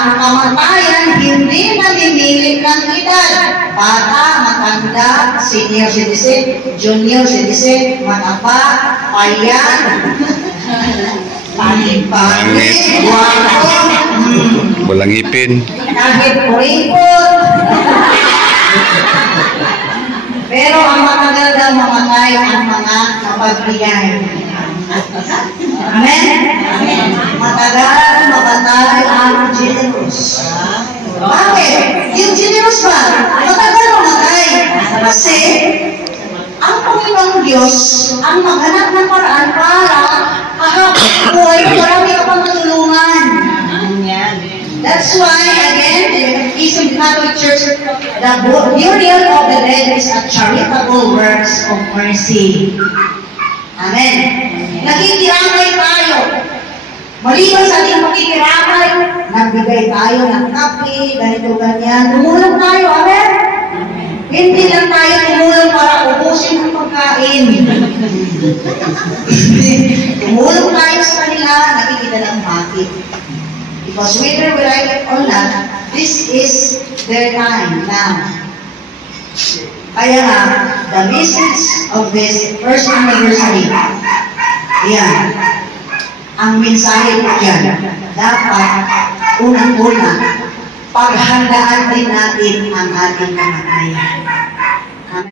ang kamatayan hindi namimili ng edad. Bata, matanda, senior citizen, junior citizen, mataba, payan, pangit-pangit, guwapo, Walang ipin. kahit kuripot. Pero ang matagal daw mamatay ang mga kapagbigay. Amen? Matagal mamatay ang generous. Bakit? Yung generous ba? Matagal mamatay. Kasi ang Panginoong Diyos ang maghanap ng paraan para kahapon buhay marami ka pang matulungan. That's why, again, in the Catholic Church, the burial of the dead is a charitable works of mercy. Amen. Nakikiramay tayo. Maliban sa ating makikiramay, nagbigay tayo ng kape, ganito, ganyan. Tumulong tayo, amen? Hindi lang tayo tumulong para ubusin ang pagkain. Tumulong tayo sa kanila, nakikita ng bakit. Because whether we like it or not, this is their time now. Kaya nga, the message of this first anniversary, yan, ang mensahe po yan, dapat unang-una, paghandaan din natin ang ating kamatayan.